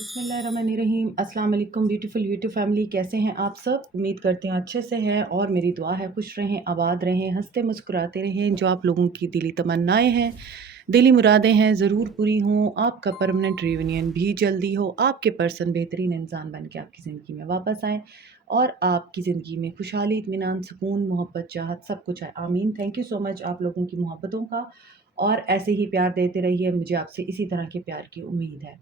बिस्मिल्लाहिर्रहमानिर्रहीम। अस्सलाम वालेकुम ब्यूटीफुल यूट्यूब फैमिली, कैसे हैं आप सब? उम्मीद करते हैं अच्छे से हैं और मेरी दुआ है खुश रहें, आबाद रहें, हंसते मुस्कुराते रहें। जो आप लोगों की दिली तमन्नाएं हैं, दिली मुरादें हैं, ज़रूर पूरी हों। आपका परमानेंट रियूनियन भी जल्दी हो, आपके पर्सन बेहतरीन इंसान बन के आपकी ज़िंदगी में वापस आएँ और आपकी ज़िंदगी में खुशहाली, इत्मीनान, सुकून, मोहब्बत, चाहत सब कुछ है। आमीन। थैंक यू सो मच आप लोगों की मोहब्बतों का, और ऐसे ही प्यार देते रहिए। मुझे आपसे इसी तरह के प्यार की उम्मीद है।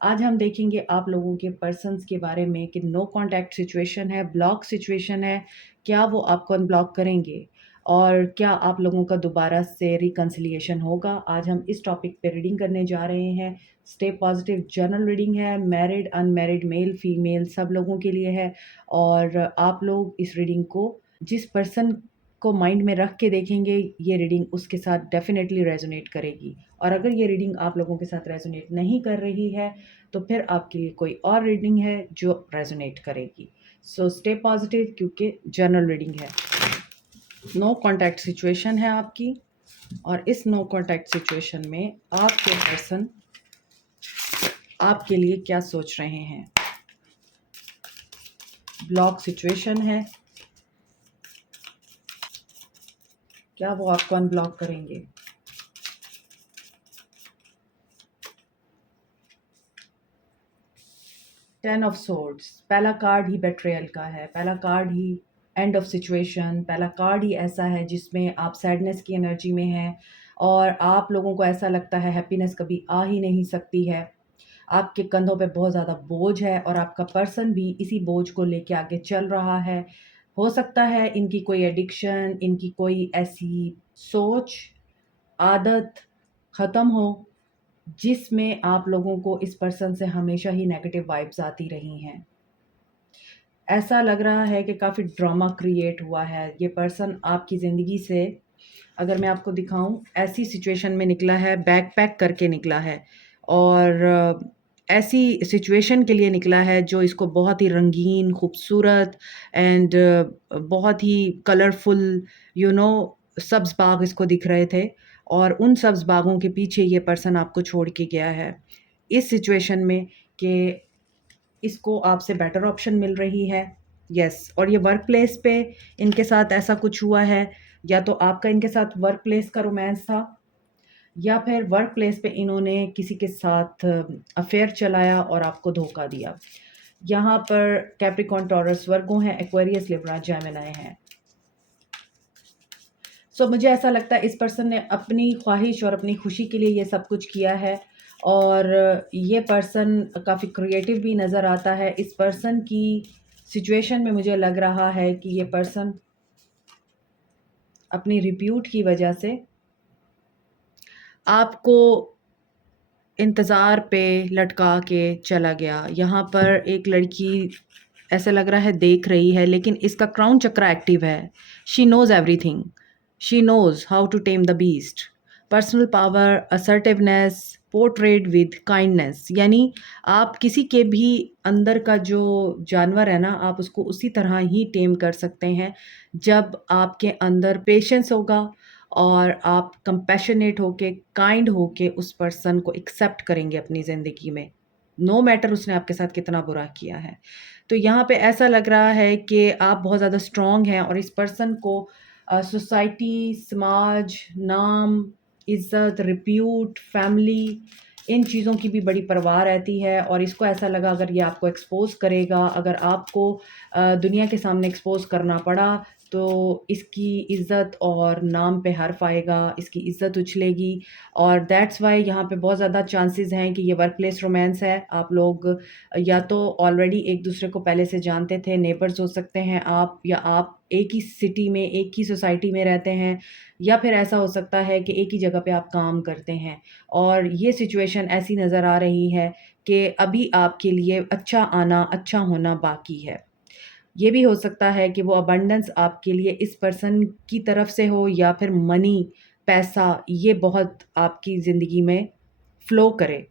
आज हम देखेंगे आप लोगों के पर्सन्स के बारे में कि नो कांटेक्ट सिचुएशन है, ब्लॉक सिचुएशन है, क्या वो आपको अनब्लॉक करेंगे और क्या आप लोगों का दोबारा से रिकंसिलिएशन होगा। आज हम इस टॉपिक पे रीडिंग करने जा रहे हैं। स्टे पॉजिटिव जनरल रीडिंग है, मैरिड अनमैरिड मेल फीमेल सब लोगों के लिए है। और आप लोग इस रीडिंग को जिस पर्सन को माइंड में रख के देखेंगे, ये रीडिंग उसके साथ डेफिनेटली रेजोनेट करेगी। और अगर ये रीडिंग आप लोगों के साथ रेजोनेट नहीं कर रही है तो फिर आपके लिए कोई और रीडिंग है जो रेजोनेट करेगी। सो स्टे पॉजिटिव, क्योंकि जनरल रीडिंग है। नो कांटेक्ट सिचुएशन है आपकी, और इस नो कांटेक्ट सिचुएशन में आपके पर्सन आपके लिए क्या सोच रहे हैं। ब्लॉक सिचुएशन है, क्या वो आपको अनब्लॉक करेंगे। टेन ऑफ सोर्ड्स, पहला कार्ड ही बेट्रेयल का है, पहला card he end of situation, पहला कार्ड ही ऐसा है जिसमें आप सैडनेस की एनर्जी में हैं और आप लोगों को ऐसा लगता है हैप्पीनेस कभी आ ही नहीं सकती है। आपके कंधों पे बहुत ज़्यादा बोझ है और आपका पर्सन भी इसी बोझ को लेके आगे चल रहा है। हो सकता है इनकी कोई एडिक्शन, इनकी कोई ऐसी सोच, आदत ख़त्म हो जिसमें आप लोगों को इस पर्सन से हमेशा ही नेगेटिव वाइब्स आती रही हैं। ऐसा लग रहा है कि काफ़ी ड्रामा क्रिएट हुआ है। ये पर्सन आपकी ज़िंदगी से, अगर मैं आपको दिखाऊं, ऐसी सिचुएशन में निकला है, बैग पैक करके निकला है और ऐसी सिचुएशन के लिए निकला है जो इसको बहुत ही रंगीन, खूबसूरत एंड बहुत ही कलरफुल, सब्ज़ बाग इसको दिख रहे थे और उन सब्ज़ बागों के पीछे ये पर्सन आपको छोड़ के गया है इस सिचुएशन में कि इसको आपसे बेटर ऑप्शन मिल रही है। यस, और ये वर्क प्लेस पे इनके साथ ऐसा कुछ हुआ है, या तो आपका इनके साथ वर्क प्लेस का रोमांस था या फिर वर्क प्लेस पे इन्होंने किसी के साथ अफेयर चलाया और आपको धोखा दिया। यहाँ पर कैप्रिकॉर्न, टॉरस, वर्गो हैं, एक्वेरियस, लिब्रा, जेमिनी हैं। सो मुझे ऐसा लगता है इस पर्सन ने अपनी ख्वाहिश और अपनी खुशी के लिए ये सब कुछ किया है और ये पर्सन काफ़ी क्रिएटिव भी नज़र आता है। इस पर्सन की सिचुएशन में मुझे लग रहा है कि ये पर्सन अपनी रिप्यूट की वजह से आपको इंतज़ार पे लटका के चला गया। यहाँ पर एक लड़की ऐसा लग रहा है देख रही है, लेकिन इसका क्राउन चक्र एक्टिव है। She knows everything, she knows how to tame the beast. Personal power, assertiveness, portrait with kindness, यानी आप किसी के भी अंदर का जो जानवर है ना, आप उसको उसी तरह ही टेम कर सकते हैं जब आपके अंदर पेशेंस होगा और आप कंपैशनेट होके, काइंड होके उस पर्सन को एक्सेप्ट करेंगे अपनी ज़िंदगी में, नो मैटर उसने आपके साथ कितना बुरा किया है। तो यहाँ पे ऐसा लग रहा है कि आप बहुत ज़्यादा स्ट्रॉन्ग हैं और इस पर्सन को सोसाइटी, समाज, नाम, इज़्ज़त, रिप्यूट, फैमिली, इन चीज़ों की भी बड़ी परवाह रहती है और इसको ऐसा लगा अगर ये आपको एक्सपोज़ करेगा, अगर आपको दुनिया के सामने एक्सपोज़ करना पड़ा तो इसकी इज़्ज़त और नाम पे हर्फ़ आएगा, इसकी इज़्ज़त उछलेगी और दैट्स व्हाई यहाँ पे बहुत ज़्यादा चांसेस हैं कि ये वर्क प्लेस रोमांस है। आप लोग या तो ऑलरेडी एक-दूसरे को पहले से जानते थे, नेबर्स हो सकते हैं आप, या आप एक ही सिटी में, एक ही सोसाइटी में रहते हैं, या फिर ऐसा हो सकता है कि एक ही जगह पे आप काम करते हैं और ये सिचुएशन ऐसी नज़र आ रही है कि अभी आपके लिए अच्छा आना, अच्छा होना बाकी है। ये भी हो सकता है कि वो अबंडेंस आपके लिए इस पर्सन की तरफ से हो या फिर मनी, पैसा, ये बहुत आपकी ज़िंदगी में फ़्लो करे।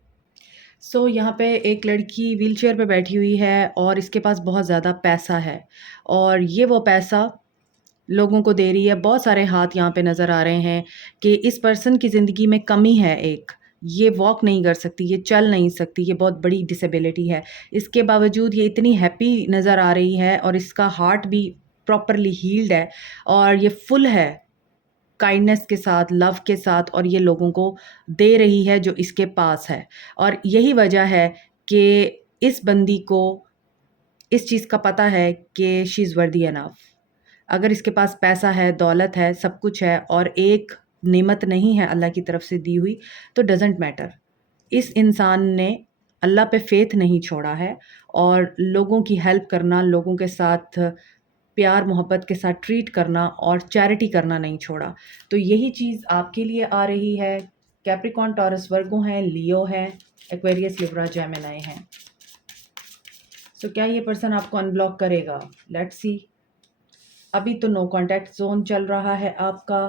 सो यहाँ पे एक लड़की व्हीलचेयर पे बैठी हुई है और इसके पास बहुत ज़्यादा पैसा है और ये वो पैसा लोगों को दे रही है। बहुत सारे हाथ यहाँ पे नज़र आ रहे हैं कि इस पर्सन की ज़िंदगी में कमी है एक, ये वॉक नहीं कर सकती, ये चल नहीं सकती, ये बहुत बड़ी डिसेबिलिटी है। इसके बावजूद ये इतनी हैप्पी नज़र आ रही है और इसका हार्ट भी प्रॉपरली हील्ड है और ये फुल है काइंडनेस के साथ, लव के साथ, और ये लोगों को दे रही है जो इसके पास है। और यही वजह है कि इस बंदी को इस चीज़ का पता है कि शी इज़ वर्दी एनफ। अगर इसके पास पैसा है, दौलत है, सब कुछ है और एक नेमत नहीं है अल्लाह की तरफ से दी हुई, तो डज़न्ट मैटर। इस इंसान ने अल्लाह पे फ़ेथ नहीं छोड़ा है और लोगों की हेल्प करना, लोगों के साथ प्यार मोहब्बत के साथ ट्रीट करना और चैरिटी करना नहीं छोड़ा। तो यही चीज़ आपके लिए आ रही है। कैप्रिकॉर्न, टॉरस, वर्गो हैं, लियो हैं, एक्वेरियस, लिब्रा, जेमिनी हैं। सो क्या ये पर्सन आपको अनब्लॉक करेगा? Let's see. अभी तो नो कॉन्टैक्ट ज़ोन चल रहा है आपका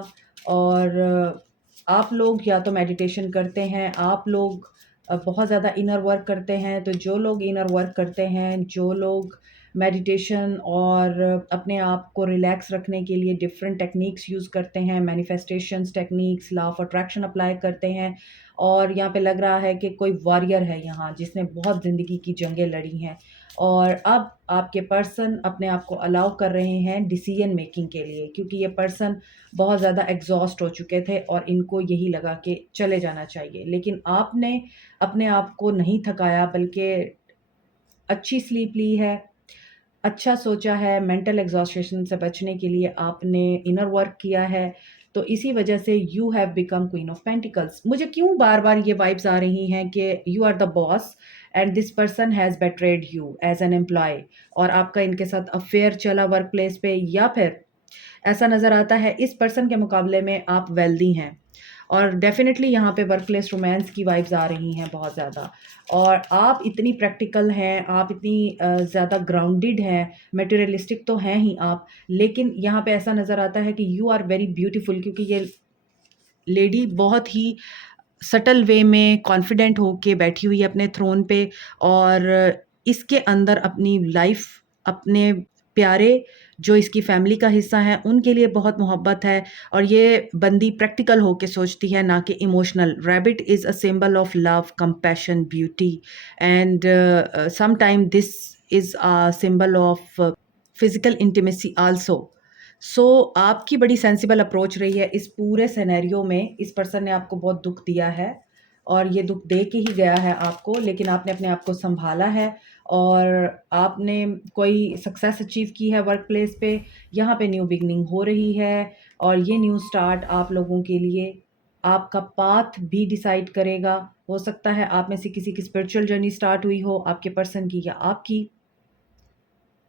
और आप लोग या तो मेडिटेशन करते हैं, आप लोग बहुत ज़्यादा इनर वर्क करते हैं। तो जो लोग इनर वर्क करते हैं, जो लोग मेडिटेशन और अपने आप को रिलैक्स रखने के लिए डिफरेंट टेक्निक्स यूज़ करते हैं, manifestations techniques, law of attraction apply करते हैं, और यहाँ पे लग रहा है कि कोई वॉरियर है यहाँ जिसने बहुत ज़िंदगी की जंगें लड़ी हैं और अब आपके पर्सन अपने आप को अलाउ कर रहे हैं डिसीजन मेकिंग के लिए, क्योंकि ये पर्सन बहुत ज़्यादा एग्जॉस्ट हो चुके थे और इनको यही लगा कि चले जाना चाहिए। लेकिन आपने अपने आप को नहीं थकाया, बल्कि अच्छी स्लीप ली है, अच्छा सोचा है, मेंटल एग्जॉस्टेशन से बचने के लिए आपने इनर वर्क किया है। तो इसी वजह से you have become queen of pentacles. मुझे क्यों बार-बार ये वाइब्स आ रही हैं कि you are the boss and this person has betrayed you as an employee, और आपका इनके साथ अफेयर चला वर्क प्लेस पे, या फिर ऐसा नज़र आता है इस पर्सन के मुकाबले में आप वेल्दी हैं। और डेफ़िनेटली यहाँ पे वर्क प्लेस रोमांस की वाइब्स आ रही हैं बहुत ज़्यादा, और आप इतनी प्रैक्टिकल हैं, आप इतनी ज़्यादा ग्राउंडेड हैं, मटेरियलिस्टिक तो हैं ही आप, लेकिन यहाँ पे ऐसा नज़र आता है कि यू आर वेरी ब्यूटीफुल, क्योंकि ये लेडी बहुत ही सटल वे में कॉन्फिडेंट होके बैठी हुई है अपने थ्रोन पे, और इसके अंदर अपनी लाइफ, अपने प्यारे जो इसकी फैमिली का हिस्सा है उनके लिए बहुत मोहब्बत है, और ये बंदी प्रैक्टिकल होके सोचती है, ना कि emotional. Rabbit is a symbol of love, compassion, beauty, and sometime this is a symbol of physical intimacy also. So आपकी बड़ी सेंसिबल अप्रोच रही है इस पूरे सिनेरियो में। इस पर्सन ने आपको बहुत दुख दिया है और ये दुख दे के ही गया है आपको, लेकिन आपने अपने आप को संभाला है और आपने कोई सक्सेस अचीव की है वर्क प्लेस पे। यहाँ पे न्यू बिगनिंग हो रही है और ये न्यू स्टार्ट आप लोगों के लिए आपका पाथ भी डिसाइड करेगा। हो सकता है आप में से किसी की स्पिरिचुअल जर्नी स्टार्ट हुई हो, आपके पर्सन की या आपकी।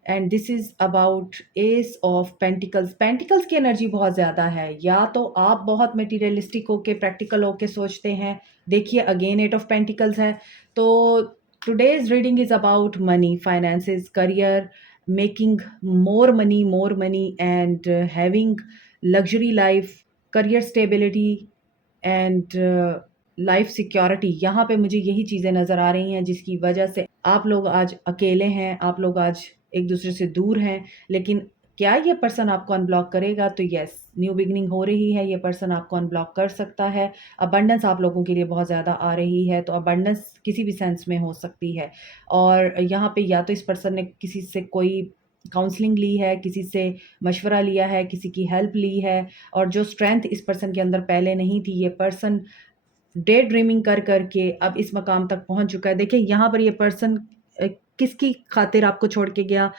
And this is about S of pentacles. Pentacles की एनर्जी बहुत ज़्यादा है, या तो आप बहुत मटीरियलिस्टिक होके प्रैक्टिकल होके सोचते हैं। देखिए अगेन एट ऑफ पेंटिकल्स है। तो today's reading is about money, finances, career, making more money and having luxury life, career stability and life security. यहाँ पे मुझे यही चीज़ें नज़र आ रही हैं जिसकी वजह से आप लोग आज अकेले हैं, आप लोग आज एक दूसरे से दूर हैं। लेकिन क्या ये पर्सन आपको अनब्लॉक करेगा? तो यस, न्यू बिगनिंग हो रही है, ये पर्सन आपको अनब्लॉक कर सकता है। अबंडेंस आप लोगों के लिए बहुत ज़्यादा आ रही है, तो अबंडेंस किसी भी सेंस में हो सकती है। और यहाँ पे या तो इस पर्सन ने किसी से कोई काउंसलिंग ली है, किसी से मशवरा लिया है, किसी की हेल्प ली है, और जो स्ट्रेंथ इस पर्सन के अंदर पहले नहीं थी, ये पर्सन डे ड्रीमिंग कर के अब इस मकाम तक पहुँच चुका है। देखिए यहाँ पर ये पर्सन किसकी खातिर आपको छोड़ के गया,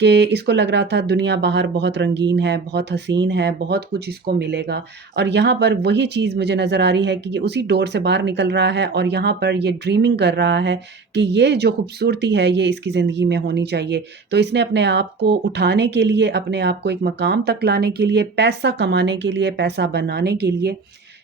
कि इसको लग रहा था दुनिया बाहर बहुत रंगीन है, बहुत हसीन है, बहुत कुछ इसको मिलेगा, और यहाँ पर वही चीज़ मुझे नज़र आ रही है कि ये उसी डोर से बाहर निकल रहा है और यहाँ पर ये ड्रीमिंग कर रहा है कि ये जो खूबसूरती है ये इसकी ज़िंदगी में होनी चाहिए। तो इसने अपने आप को उठाने के लिए, अपने आप को एक मकाम तक लाने के लिए, पैसा कमाने के लिए, पैसा बनाने के लिए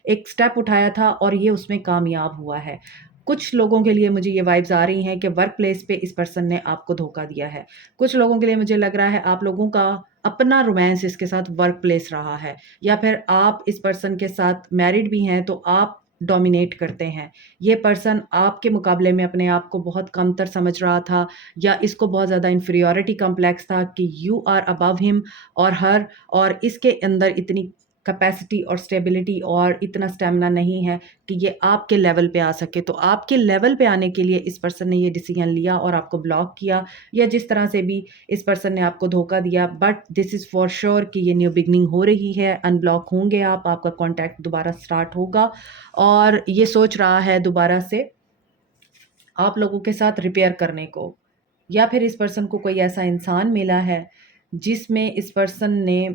एक स्टेप उठाया था और ये उसमें कामयाब हुआ है। कुछ लोगों के लिए मुझे ये वाइब्स आ रही हैं कि वर्क प्लेस पे इस पर्सन ने आपको धोखा दिया है। कुछ लोगों के लिए मुझे लग रहा है आप लोगों का अपना रोमांस इसके साथ वर्क प्लेस रहा है, या फिर आप इस पर्सन के साथ मैरिड भी हैं तो आप डोमिनेट करते हैं। ये पर्सन आपके मुकाबले में अपने आप को बहुत कमतर समझ रहा था, या इसको बहुत ज़्यादा इन्फीरियॉरिटी कॉम्प्लेक्स था कि यू आर अबव हिम और हर, और इसके अंदर इतनी कैपेसिटी और स्टेबिलिटी और इतना स्टेमिना नहीं है कि ये आपके लेवल पे आ सके। तो आपके लेवल पे आने के लिए इस पर्सन ने ये डिसीजन लिया और आपको ब्लॉक किया, या जिस तरह से भी इस पर्सन ने आपको धोखा दिया। But this is for sure कि ये न्यू बिगनिंग हो रही है, अनब्लॉक होंगे आप, आपका कॉन्टैक्ट दोबारा स्टार्ट होगा और ये सोच रहा है दोबारा से आप लोगों के साथ रिपेयर करने को। या फिर इस पर्सन को कोई ऐसा इंसान मिला है जिसमें इस पर्सन ने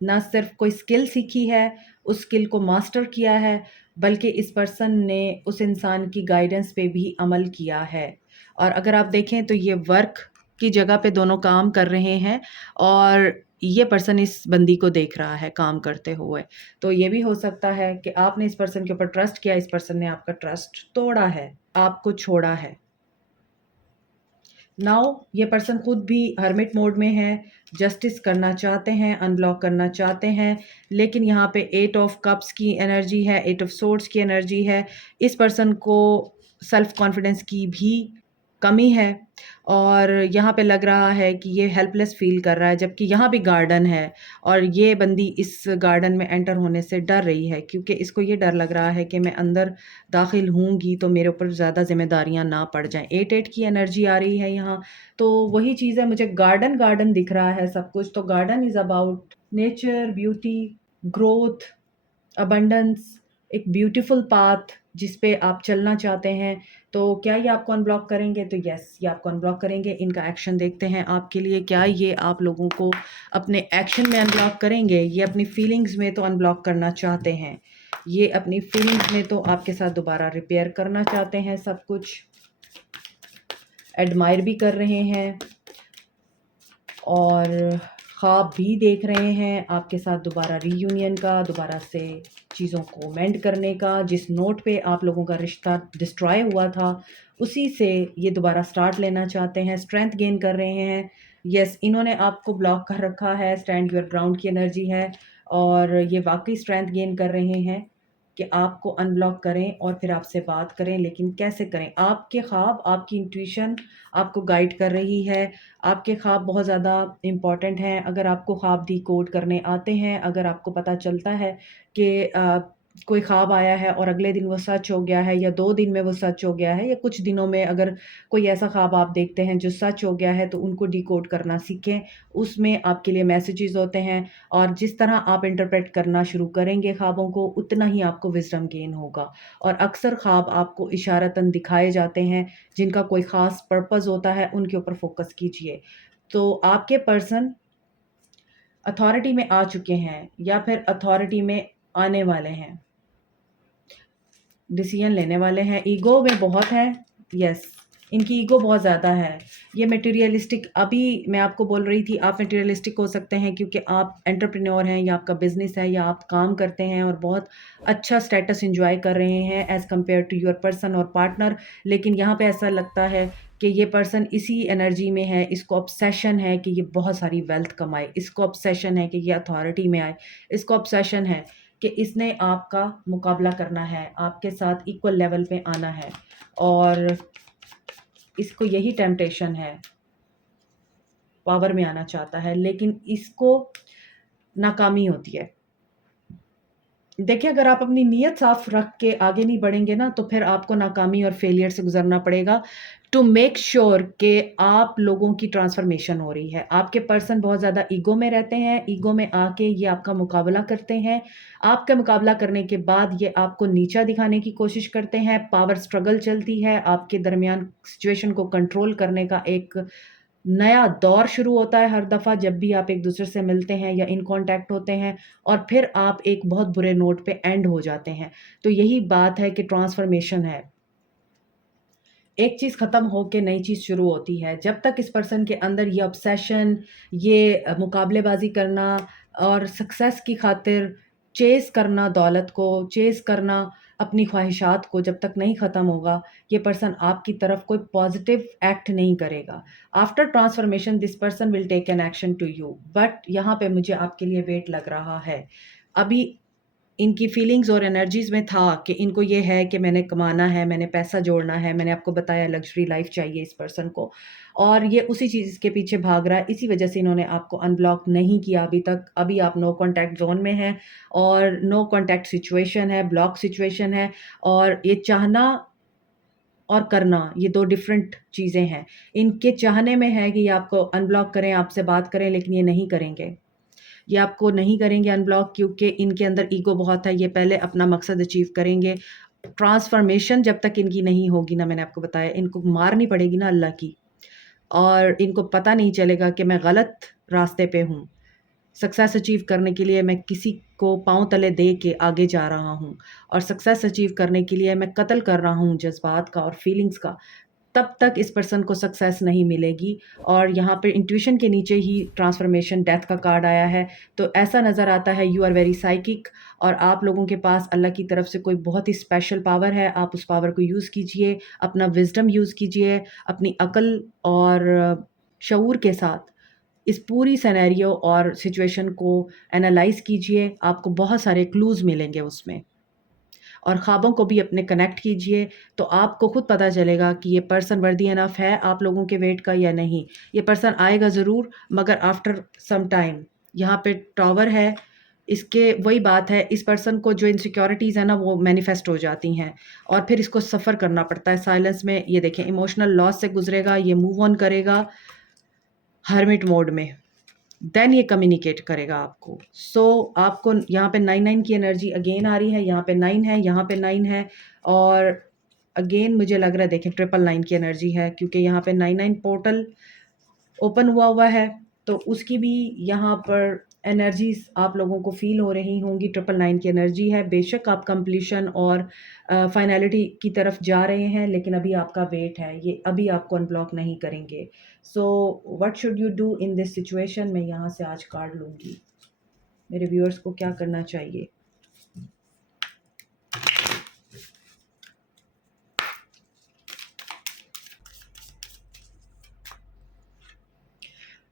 ना सिर्फ कोई स्किल सीखी है, उस स्किल को मास्टर किया है, बल्कि इस पर्सन ने उस इंसान की गाइडेंस पे भी अमल किया है। और अगर आप देखें तो ये वर्क की जगह पे दोनों काम कर रहे हैं और ये पर्सन इस बंदी को देख रहा है काम करते हुए। तो ये भी हो सकता है कि आपने इस पर्सन के ऊपर ट्रस्ट किया, इस पर्सन ने आपका ट्रस्ट तोड़ा है, आपको छोड़ा है। नाउ ये पर्सन खुद भी हर्मिट मोड में है, जस्टिस करना चाहते हैं, अनब्लॉक करना चाहते हैं, लेकिन यहाँ पे 8 ऑफ कप्स की एनर्जी है, 8 ऑफ सोर्ड्स की एनर्जी है। इस पर्सन को सेल्फ कॉन्फिडेंस की भी कमी है और यहाँ पे लग रहा है कि ये हेल्पलेस फील कर रहा है, जबकि यहाँ भी गार्डन है और ये बंदी इस गार्डन में एंटर होने से डर रही है क्योंकि इसको ये डर लग रहा है कि मैं अंदर दाखिल होंगी तो मेरे ऊपर ज़्यादा ज़िम्मेदारियाँ ना पड़ जाएँ। 8-8 की एनर्जी आ रही है यहाँ, तो वही चीज़ है, मुझे गार्डन गार्डन दिख रहा है सब कुछ। तो garden is about nature, beauty, growth, abundance, एक ब्यूटीफुल पाथ जिस पे आप चलना चाहते हैं। तो क्या ये आपको अनब्लॉक करेंगे? तो यस, ये आपको अनब्लॉक करेंगे। इनका एक्शन देखते हैं आपके लिए, क्या ये आप लोगों को अपने एक्शन में अनब्लॉक करेंगे? ये अपनी फीलिंग्स में तो अनब्लॉक करना चाहते हैं, ये अपनी फीलिंग्स में तो आपके साथ दोबारा रिपेयर करना चाहते हैं सब कुछ, एडमायर भी कर रहे हैं और ख्वाब भी देख रहे हैं आपके साथ दोबारा रीयूनियन का, दोबारा से चीज़ों को मेंड करने का। जिस नोट पे आप लोगों का रिश्ता डिस्ट्रॉय हुआ था, उसी से ये दोबारा स्टार्ट लेना चाहते हैं, स्ट्रेंथ गेन कर रहे हैं। यस, इन्होंने आपको ब्लॉक कर रखा है, स्टैंड योर ग्राउंड की एनर्जी है और ये वाकई स्ट्रेंथ गेन कर रहे हैं कि आपको अनब्लॉक करें और फिर आपसे बात करें, लेकिन कैसे करें? आपके ख्वाब, आपकी इंट्यूशन आपको गाइड कर रही है। आपके ख्वाब बहुत ज़्यादा इम्पॉर्टेंट हैं। अगर आपको ख्वाब डिकोड करने आते हैं, अगर आपको पता चलता है कि कोई ख्वाब आया है और अगले दिन वो सच हो गया है या 2 दिन में वो सच हो गया है या कुछ दिनों में अगर कोई ऐसा ख्वाब आप देखते हैं जो सच हो गया है, तो उनको डिकोड करना सीखें। उसमें आपके लिए मैसेजेस होते हैं और जिस तरह आप इंटरप्रेट करना शुरू करेंगे ख्वाबों को, उतना ही आपको विज़डम गेन होगा। और अक्सर ख्वाब आपको इशारतन दिखाए जाते हैं, जिनका कोई ख़ास पर्पस होता है, उनके ऊपर फोकस कीजिए। तो आपके पर्सन अथॉरिटी में आ चुके हैं या फिर अथॉरिटी में आने वाले हैं, डिसीजन लेने वाले हैं। ईगो में बहुत है, यस, इनकी ईगो बहुत ज़्यादा है। ये मटेरियलिस्टिक, अभी मैं आपको बोल रही थी आप मटेरियलिस्टिक हो सकते हैं क्योंकि आप एंटरप्रेन्योर हैं या आपका बिजनेस है या आप काम करते हैं और बहुत अच्छा स्टेटस एंजॉय कर रहे हैं as compared to your person और पार्टनर। लेकिन यहाँ पे ऐसा लगता है कि ये पर्सन इसी एनर्जी में है, इसको ऑब्सेशन है कि ये बहुत सारी वेल्थ कमाए, इसको ऑब्सेशन है कि ये अथॉरिटी में आए, इसको ऑब्सेशन है कि इसने आपका मुकाबला करना है, आपके साथ इक्वल लेवल पे आना है और इसको यही टेम्पटेशन है, पावर में आना चाहता है, लेकिन इसको नाकामी होती है। देखिए, अगर आप अपनी नीयत साफ रख के आगे नहीं बढ़ेंगे ना, तो फिर आपको नाकामी और फेलियर से गुजरना पड़ेगा टू मेक श्योर कि आप लोगों की ट्रांसफॉर्मेशन हो रही है। आपके पर्सन बहुत ज़्यादा ईगो में रहते हैं, ईगो में आके ये आपका मुकाबला करते हैं। आपका मुकाबला करने के बाद ये आपको नीचा दिखाने की कोशिश करते हैं, पावर स्ट्रगल चलती है, आपके दरमियान सिचुएशन को कंट्रोल करने का एक नया दौर शुरू होता है हर दफ़ा जब भी आप एक दूसरे से मिलते हैं या इन कांटेक्ट होते हैं और फिर आप एक बहुत बुरे नोट पे एंड हो जाते हैं। तो यही बात है कि ट्रांसफॉर्मेशन है। एक चीज़ ख़त्म होके नई चीज़ शुरू होती है। जब तक इस पर्सन के अंदर ये ऑब्सेशन, ये मुकाबलेबाज़ी करना और सक्सेस की खातिर चेज़ करना, दौलत को चेज़ करना, अपनी ख्वाहिशात को जब तक नहीं ख़त्म होगा, ये पर्सन आपकी तरफ कोई पॉज़िटिव एक्ट नहीं करेगा। After transformation this person will take an action to you, but यहाँ पे मुझे आपके लिए वेट लग रहा है। अभी इनकी फीलिंग्स और एनर्जीज़ में था कि इनको ये है कि मैंने कमाना है, मैंने पैसा जोड़ना है, मैंने आपको बताया लग्ज़री लाइफ़ चाहिए इस पर्सन को, और ये उसी चीज़ के पीछे भाग रहा है। इसी वजह से इन्होंने आपको अनब्लॉक नहीं किया अभी तक। अभी आप नो कॉन्टैक्ट ज़ोन में हैं और नो कॉन्टैक्ट सिचुएशन है, ब्लॉक सिचुएशन है, और ये चाहना और करना ये 2 डिफरेंट चीज़ें हैं। इनके चाहने में है कि ये आपको अनब्लॉक करें, आपसे बात करें, लेकिन ये नहीं करेंगे। ये आपको नहीं करेंगे अनब्लॉक, क्योंकि इनके अंदर ईगो बहुत है। ये पहले अपना मकसद अचीव करेंगे। ट्रांसफ़ॉर्मेशन जब तक इनकी नहीं होगी ना, मैंने आपको बताया, इनको मारनी पड़ेगी ना अल्लाह की, और इनको पता नहीं चलेगा कि मैं गलत रास्ते पे हूँ। सक्सेस अचीव करने के लिए मैं किसी को पाँव तले दे के आगे जा रहा हूँ, और सक्सेस अचीव करने के लिए मैं कत्ल कर रहा हूँ जज़्बात का और फीलिंग्स का। तब तक इस पर्सन को सक्सेस नहीं मिलेगी। और यहाँ पे इंट्यूशन के नीचे ही ट्रांसफॉर्मेशन डेथ का कार्ड आया है। तो ऐसा नज़र आता है यू आर वेरी साइकिक, और आप लोगों के पास अल्लाह की तरफ से कोई बहुत ही स्पेशल पावर है। आप उस पावर को यूज़ कीजिए, अपना विज़डम यूज़ कीजिए, अपनी अक्ल और शऊर के साथ इस पूरी सिनेरियो और सिचुएशन को एनालाइज़ कीजिए। आपको बहुत सारे क्लूज़ मिलेंगे उसमें, और ख्वाबों को भी अपने कनेक्ट कीजिए, तो आपको खुद पता चलेगा कि ये पर्सन वर्दी इनफ है आप लोगों के वेट का या नहीं। ये पर्सन आएगा ज़रूर, मगर आफ्टर सम टाइम। यहाँ पे टॉवर है, इसके वही बात है, इस पर्सन को जो इनसिक्योरिटीज़ है ना वो मैनिफेस्ट हो जाती हैं, और फिर इसको सफ़र करना पड़ता है साइलेंस में। ये देखें, इमोशनल लॉस से गुजरेगा, ये मूव ऑन करेगा हर्मिट मोड में, देन ये कम्युनिकेट करेगा आपको। सो आपको यहाँ पे 9 की एनर्जी अगेन आ रही है, यहाँ पे 9 है, यहाँ पे 9 है, और अगेन मुझे लग रहा है देखें 999 की एनर्जी है, क्योंकि यहाँ पे 99 पोर्टल ओपन हुआ है, तो उसकी भी यहाँ पर एनर्जीज़ आप लोगों को फ़ील हो रही होंगी। 999 की एनर्जी है। बेशक आप कंप्लीशन और फाइनलिटी की तरफ जा रहे हैं, लेकिन अभी आपका वेट है, ये अभी आपको अनब्लॉक नहीं करेंगे। So what should you do in this situation? मैं यहाँ से आज कार्ड लूँगी, मेरे व्यूअर्स को क्या करना चाहिए।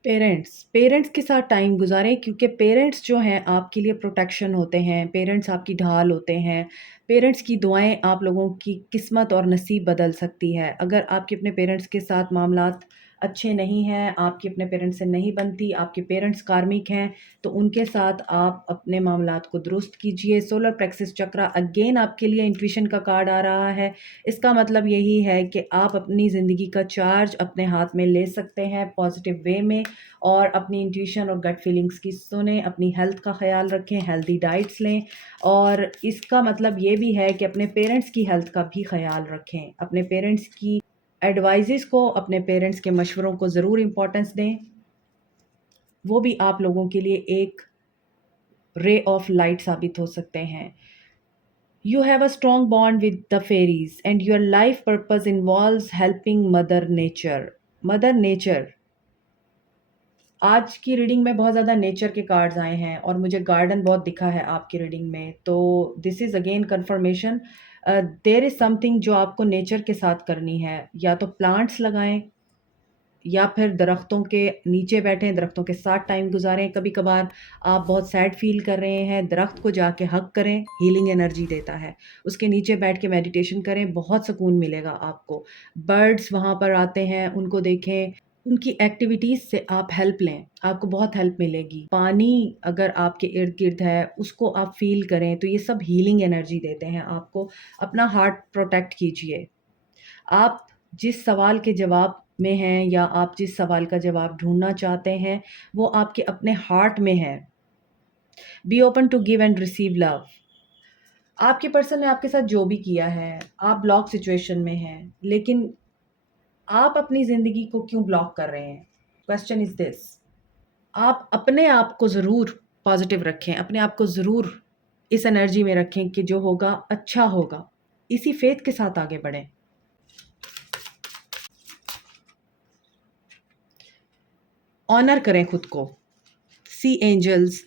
पेरेंट्स के साथ टाइम गुज़ारें, क्योंकि पेरेंट्स जो हैं आपके लिए प्रोटेक्शन होते हैं, पेरेंट्स आपकी ढाल होते हैं। पेरेंट्स की दुआएं आप लोगों की किस्मत और नसीब बदल सकती है। अगर आपके अपने पेरेंट्स के साथ मामलात अच्छे नहीं हैं, आपकी अपने पेरेंट्स से नहीं बनती, आपके पेरेंट्स कार्मिक हैं, तो उनके साथ आप अपने मामलात को दुरुस्त कीजिए। सोलर प्लेक्सस चक्रा अगेन आपके लिए इंट्यूशन का कार्ड आ रहा है। इसका मतलब यही है कि आप अपनी ज़िंदगी का चार्ज अपने हाथ में ले सकते हैं पॉजिटिव वे में, और अपनी इंट्यूशन और गट फीलिंग्स की सुने, अपनी हेल्थ का ख्याल रखें, हेल्दी डाइट्स लें, और इसका मतलब ये भी है कि अपने पेरेंट्स की हेल्थ का भी ख्याल रखें। अपने पेरेंट्स की एडवाइजेस को, अपने पेरेंट्स के मशवरों को ज़रूर इम्पोर्टेंस दें। वो भी आप लोगों के लिए एक रे ऑफ लाइट साबित हो सकते हैं। You have a strong bond with the fairies and your life purpose involves helping Mother Nature. Mother Nature, आज की रीडिंग में बहुत ज़्यादा नेचर के कार्ड्स आए हैं, और मुझे गार्डन बहुत दिखा है आपकी रीडिंग में, तो this is again confirmation there is something जो आपको नेचर के साथ करनी है। या तो प्लांट्स लगाएं, या फिर दरख्तों के नीचे बैठें, दरख्तों के साथ टाइम गुजारें। कभी कभार आप बहुत सैड फील कर रहे हैं, दरख्त को जाके हग करें, हीलिंग एनर्जी देता है। उसके नीचे बैठ के मेडिटेशन करें, बहुत सुकून मिलेगा आपको। बर्ड्स वहाँ पर आते हैं, उनको देखें, उनकी एक्टिविटीज़ से आप हेल्प लें, आपको बहुत हेल्प मिलेगी। पानी अगर आपके इर्द गिर्द है, उसको आप फील करें, तो ये सब हीलिंग एनर्जी देते हैं आपको। अपना हार्ट प्रोटेक्ट कीजिए। आप जिस सवाल के जवाब में हैं, या आप जिस सवाल का जवाब ढूँढना चाहते हैं, वो आपके अपने हार्ट में है। Be open to give and receive love. आपके पर्सन ने आपके साथ जो भी किया है, आप ब्लॉक सिचुएशन में हैं, लेकिन आप अपनी ज़िंदगी को क्यों ब्लॉक कर रहे हैं? Question is this. आप अपने आप को ज़रूर पॉज़िटिव रखें, अपने आप को ज़रूर इस एनर्जी में रखें कि जो होगा अच्छा होगा। इसी फ़ेथ के साथ आगे बढ़ें। ऑनर करें खुद को। सी एंजल्स,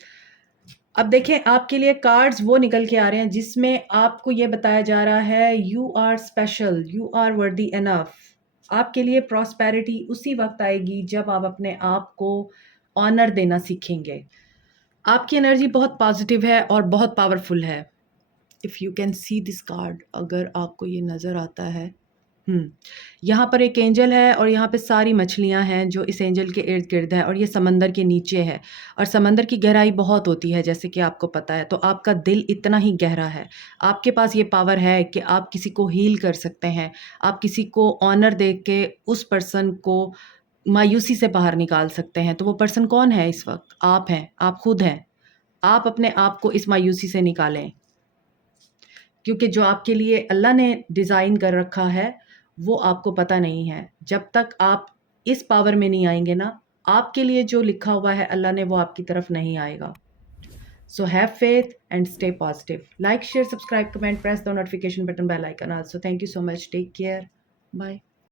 अब देखें आपके लिए कार्ड्स वो निकल के आ रहे हैं जिसमें आपको ये बताया जा रहा है you are special, you are worthy enough. आपके लिए प्रॉस्पेरिटी उसी वक्त आएगी जब आप अपने आप को ऑनर देना सीखेंगे। आपकी एनर्जी बहुत पॉजिटिव है और बहुत पावरफुल है। If you can see this card, अगर आपको ये नज़र आता है, यहाँ पर एक एंजल है और यहाँ पे सारी मछलियाँ हैं जो इस एंजल के इर्द गिर्द है, और ये समंदर के नीचे है, और समंदर की गहराई बहुत होती है जैसे कि आपको पता है। तो आपका दिल इतना ही गहरा है, आपके पास ये पावर है कि आप किसी को हील कर सकते हैं, आप किसी को ऑनर दे के उस पर्सन को मायूसी से बाहर निकाल सकते हैं। तो वो पर्सन कौन है इस वक्त? आप हैं, आप खुद हैं। आप अपने आप को इस मायूसी से निकालें, क्योंकि जो आपके लिए अल्लाह ने डिज़ाइन कर रखा है वो आपको पता नहीं है। जब तक आप इस पावर में नहीं आएंगे ना, आपके लिए जो लिखा हुआ है अल्लाह ने वो आपकी तरफ नहीं आएगा। So have faith and stay positive. Like, share, subscribe, comment, press the notification button, bell icon also. Thank you so much, take care, bye.